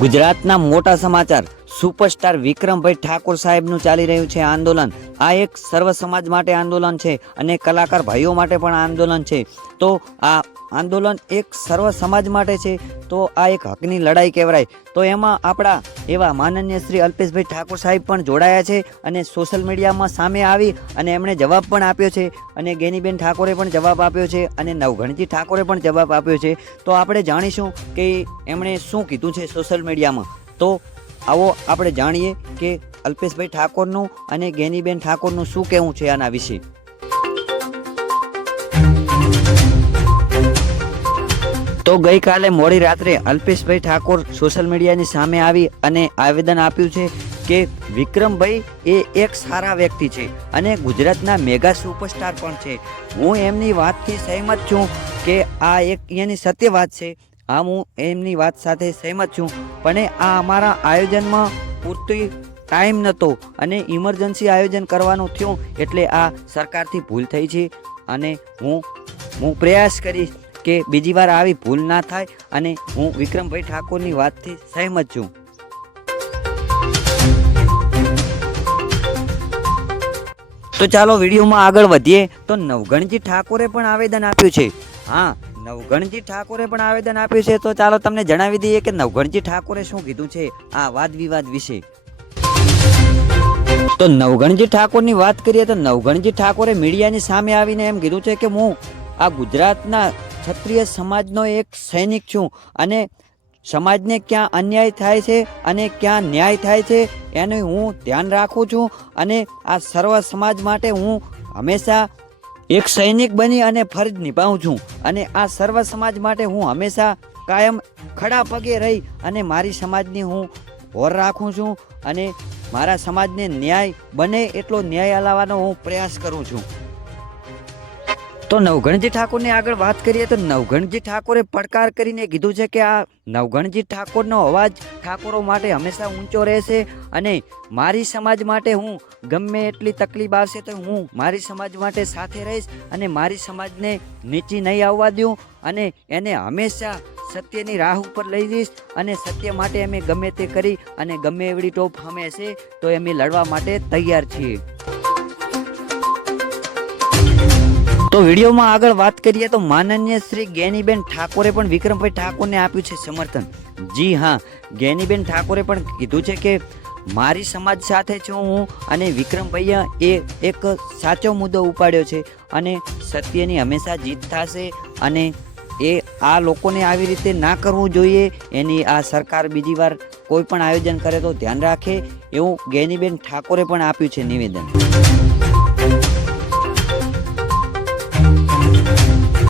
ગુજરાતના મોટા સમાચાર। સુપરસ્ટાર વિક્રમભાઈ ઠાકોર સાહેબનું ચાલી રહ્યું છે આંદોલન। આ એક સર્વ સમાજ માટે આંદોલન છે અને કલાકાર ભાઈઓ માટે પણ આંદોલન છે। તો આ આંદોલન એક સર્વ સમાજ માટે છે, તો આ એક હકની લડાઈ કહેવાય। તો એમાં આપણા એવા માનનીય શ્રી અલ્પેશભાઈ ઠાકોર સાહેબ પણ જોડાયા છે અને સોશિયલ મીડિયામાં સામે આવી અને એમણે જવાબ પણ આપ્યો છે અને ગેનીબેન ઠાકોરે પણ જવાબ આપ્યો છે અને નવઘણજી ઠાકોરે પણ જવાબ આપ્યો છે। તો આપણે જાણીશું કે એમણે શું કીધું છે સોશિયલ મીડિયામાં। તો આવો આપણે જાણીએ કે અલ્પેશભાઈ ઠાકોરનું અને ગેનીબેન ઠાકોરનું શું કહેવું છે આના વિશે। તો ગઈકાલે મોડી રાત્રે અલ્પેશભાઈ ઠાકોર સોશિયલ મીડિયાની સામે આવી અને આવેદન આપ્યું છે કે વિક્રમભાઈ એ એક સારા વ્યક્તિ છે અને ગુજરાતના મેગા સુપરસ્ટાર પણ છે। હું એમની વાતથી સહેમત છું કે આ એક એની સત્ય વાત છે। હા, હું એમની વાત સાથે સહેમત છું, પણ આ અમારા આયોજનમાં પૂરતી ટાઈમ નહોતો અને ઇમરજન્સી આયોજન કરવાનું થયું, એટલે આ સરકારથી ભૂલ થઈ છે અને હું પ્રયાસ કરીશ કે બીજી વાર આવી ભૂલ ના થાય અને હું વિક્રમભાઈ ઠાકોરની વાતથી સહેમત છું। તો ચાલો વિડીયોમાં આગળ વધીએ। તો નવઘણજી ઠાકોરે પણ આવેદન આપ્યું છે। હા, નવઘણજી ઠાકોરે પણ આવેદન આપ્યું છે। તો ચાલો તમને જણાવી દઈએ કે નવઘણજી ઠાકોરે શું કીધું છે આ વાદ વિવાદ વિશે। તો નવઘણજી ઠાકોરની વાત કરીએ તો નવઘણજી ઠાકોરે મીડિયાની સામે આવીને એમ કીધું છે કે હું આ ગુજરાતના ક્ષત્રિય સમાજનો એક સૈનિક છું અને સમાજને ક્યાં અન્યાય થાય છે અને ક્યાં ન્યાય થાય છે એનું હું ધ્યાન રાખું છું અને આ સર્વ સમાજ માટે હું હંમેશા એક સૈનિક બની અને ફરજ નિભાવું છું અને આ સર્વ સમાજ માટે હું હંમેશા કાયમ ખડા પગે રહી અને મારી સમાજની હું હોર રાખું છું અને મારા સમાજને ન્યાય બને એટલો ન્યાય અલાવવાનો હું પ્રયાસ કરું છું। તો નવઘણજી ઠાકોરની આગળ વાત કરીએ તો નવઘણજી ઠાકોરે પડકાર કરીને કીધું છે કે આ નવઘણજી ઠાકોરનો અવાજ ઠાકોરો માટે હંમેશા ઊંચો રહેશે અને મારી સમાજ માટે હું ગમે એટલી તકલીફ આવશે તો હું મારી સમાજ માટે સાથે રહીશ અને મારી સમાજને નીચી નહીં આવવા દઉં અને એને હંમેશા સત્યની રાહ ઉપર લઈ જઈશ અને સત્ય માટે અમે ગમે તે કરી અને ગમે એવડી ટોપ અમે હશે તો અમે લડવા માટે તૈયાર છીએ। તો વિડીયોમાં આગળ વાત કરીએ તો માનનીય શ્રી ગેનીબેન ઠાકોરે પણ વિક્રમભાઈ ઠાકોરને આપ્યું છે સમર્થન। જી હા, ગેનીબેન ઠાકોરે પણ કીધું છે કે મારી સમાજ સાથે છું હું અને વિક્રમભાઈએ એ એક સાચો મુદ્દો ઉપાડ્યો છે અને સત્યની હંમેશા જીત થશે અને એ આ લોકોને આવી રીતે ના કરવું જોઈએ। એની આ સરકાર બીજી વાર કોઈ પણ આયોજન કરે તો ધ્યાન રાખે એવું ગેનીબેન ઠાકોરે પણ આપ્યું છે નિવેદન।